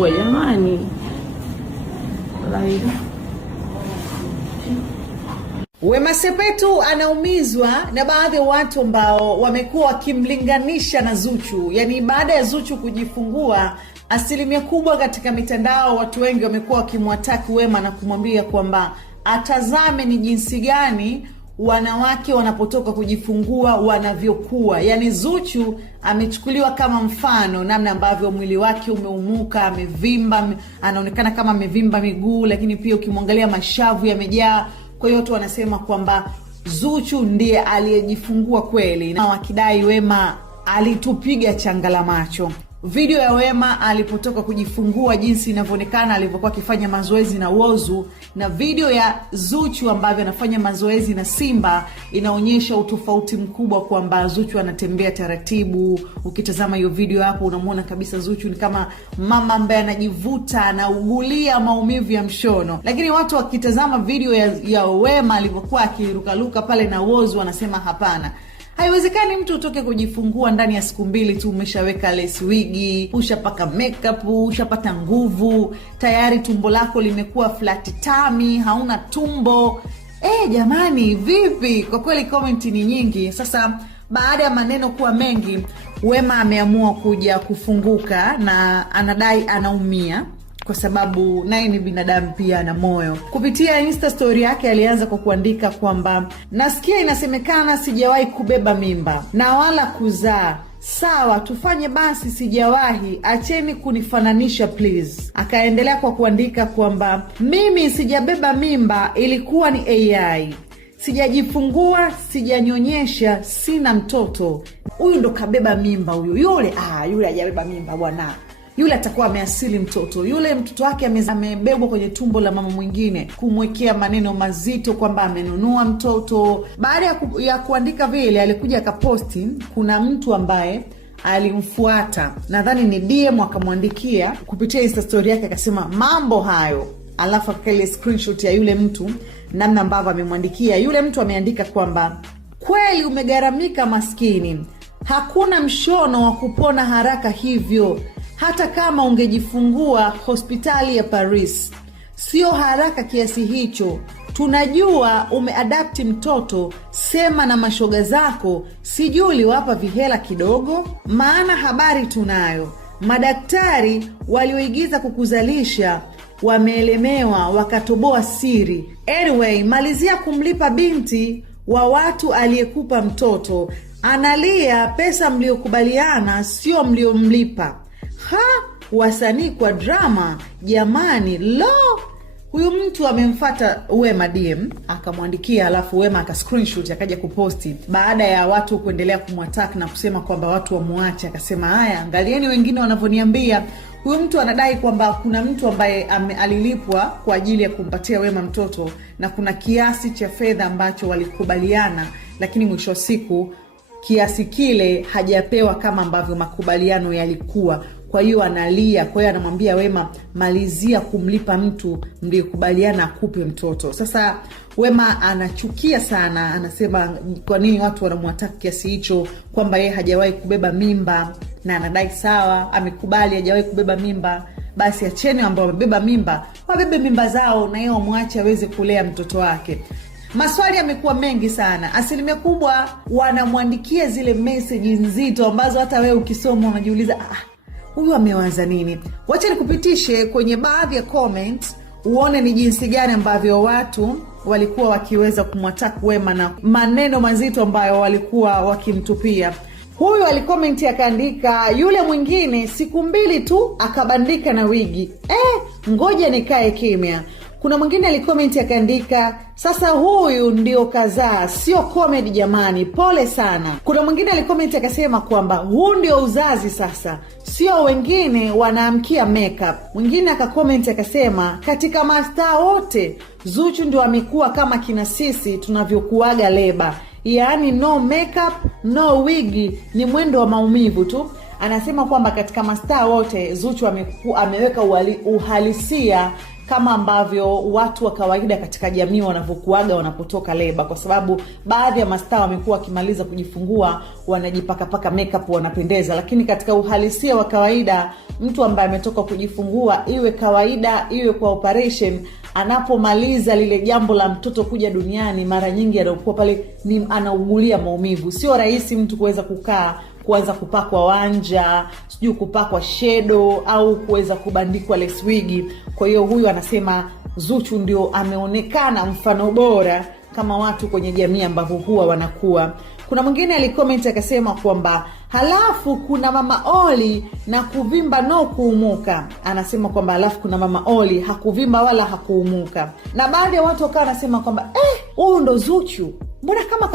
kujifungua jamani. Wema Sepetu anaumizwa na baadhi ya watu ambao wamekuwa wakimlinganisha na Zuchu. Yaani baada ya Zuchu kujifungua, asilimia kubwa katika mitandao watu wengi wamekuwa wakimwataki Wema na kumwambia kwamba atazame ni jinsi gani wanawake wanapotoka kujifungua wanavyokuwa. Yaani Zuchu amechukuliwa kama mfano, namna ambavyo mwili wake umeumuka, amevimba, anaonekana kama amevimba miguu, lakini pia ukimwangalia mashavu yamejaa. Kwa hiyo watu wanasema kwamba Zuchu ndiye aliyejifungua kweli, na wakidai Wema alitupiga changala macho. Video ya Wema alipotoka kujifungua, jinsi inavyoonekana alivyokuwa akifanya mazoezi na Whozu, na video ya Zuchu ambavyo anafanya mazoezi na Simba, inaonyesha utofauti mkubwa kwamba Zuchu anatembea taratibu. Ukitazama hiyo video hapo unamuona kabisa Zuchu ni kama mama ambaye anajivuta, anaugulia maumivu ya mshono. Lakini watu wakitazama video ya Wema alivyokuwa akirukaluka pale na Whozu wanasema hapana. Haiwezekani mtu utoke kujifungua ndani ya siku 2 tu umeshaweka lace wigi, ushapaka makeup, ushapata nguvu, tayari tumbo lako limekuwa flat tummy, hauna tumbo. Jamani, vipi? Kwa kweli comment ni nyingi. Sasa baada ya maneno kuwa mengi, Wema ameamua kuja kufunguka na anadai anaumia kwa sababu naye ni binadamu pia, ana moyo. Kupitia Insta story yake alianza kwa kuandika kwamba nasikia inasemekana sijawahi kubeba mimba na wala kuzaa. Sawa, tufanye basi sijawahi, acheni kunifananisha please. Akaendelea kwa kuandika kwamba mimi sijabeba mimba, ilikuwa ni AI. Sijajifungua, sijanyonyesha, sina mtoto. Huyu ndo kabeba mimba huyu. Yule hajabeba mimba bwana. Yule atakuwa ameasili mtoto. Yule mtoto wake amebebwa kwenye tumbo la mama mwingine, kumwekea maneno mazito kwamba amenunua mtoto. Baada ya kuandika vile, alikuja akaposti, kuna mtu ambaye alimfuata, nadhani ni DM, akamwandikia kupitia Insta story yake akasema mambo hayo. Alafu akale screenshot ya yule mtu, namna ambavyo amemwandikia. Yule mtu ameandika kwamba kweli umegaramika maskini. Hakuna mshono wa kupona haraka hivyo. Hata kama ungejifungua hospitali ya Paris, sio haraka kiasi hicho. Tunajua umeadapti mtoto, sema na mashoga zako, sijui uliwapa vihela kidogo. Maana habari tunayo, madaktari walioigiza kukuzalisha wameelemewa, wakatoboa siri. Anyway, malizia kumlipa binti wa watu aliyekupa mtoto. Analia pesa mliokubaliana, sio mliomlipa. Wasanii kwa drama jamani. Huyu mtu amemfuata Wema DM akamwandikia, alafu Wema aka screenshot akaja kuposti. Baada ya watu kuendelea kumwattack na kusema kwamba watu wamuache, akasema haya, angalieni wengine wanavyoniambia. Huyu mtu anadai kwamba kuna mtu ambaye alilipwa kwa ajili ya kumpatia Wema mtoto, na kuna kiasi cha fedha ambacho walikubaliana, lakini mwisho siku kiasi kile hajapewa kama ambavyo makubaliano yalikuwa. Kwa hiyo analia. Kwa hiyo anamwambia Wema, malizia kumlipa mtu mliokubaliana akupe mtoto. Sasa Wema anachukia sana, anasema kwa nini watu wanamwataka kiasi hicho, kwamba yeye hajawahi kubeba mimba, na anadai sawa, amekubali hajawahi kubeba mimba, basi acheni ambao wamebeba mimba wabebe mimba zao, na yeye wamwache aweze kulea mtoto wake. Maswali yamekuwa mengi sana. Asilimia kubwa wanamwandikia zile message nzito ambazo hata wewe ukisoma unajiuliza huyu amewaza nini. Wacha nikupitishe kwenye baadhi ya comments uone ni jinsi gani ambavyo watu walikuwa wakiweza kumwataka Wema na maneno mazito ambayo walikuwa wakimtupia. Huyu alicomment akaandika, yule mwingine siku 2 tu akabandika na wigi. Ngoja nikae kimya. Kuna mwingine alicomment akaandika, sasa huyu ndio kazaa, sio comedy jamani, pole sana. Kuna mwingine alicomment akasema kwamba huu ndio uzazi sasa, sio wengine wanaamkia makeup. Mwingine akacomment akasema, katika mastaa wote Zuchu ndio amekuwa kama kina sisi tunavyokuaga leba, yaani no makeup, no wigi, ni mwendo wa maumivu tu. Anasema kwamba katika mastaa wote Zuchu ameweka uhalisia kama ambavyo watu wa kawaida katika jamii wanavyokuaga wanapotoka leba, kwa sababu baadhi ya mastaa wamekuwa wakimaliza kujifungua wanajipaka makeup wanapendeza, lakini katika uhalisia wa kawaida mtu ambaye ametoka kujifungua, iwe kawaida iwe kwa operation, anapomaliza lile jambo la mtoto kuja duniani, mara nyingi anakuwa pale ni anaugulia maumivu. Sio rahisi mtu kuweza kuanza kupakwa wanja, sijui kupakwa shadow au kuweza kubandikwa lace wig. Kwa hiyo huyu anasema Zuchu ndio ameonekana mfano bora kama watu kwenye jamii ambavyo huwa wanakuwa. Kuna mwingine alicomment akasema kwamba halafu kuna Mama Olly na kuvimba no kuumuka. Anasema kwamba halafu kuna Mama Olly hakuvimba wala hakuumuka. Na baadhi ya watu wakawa wanasema kwamba huyu ndo Zuchu. Mbona kama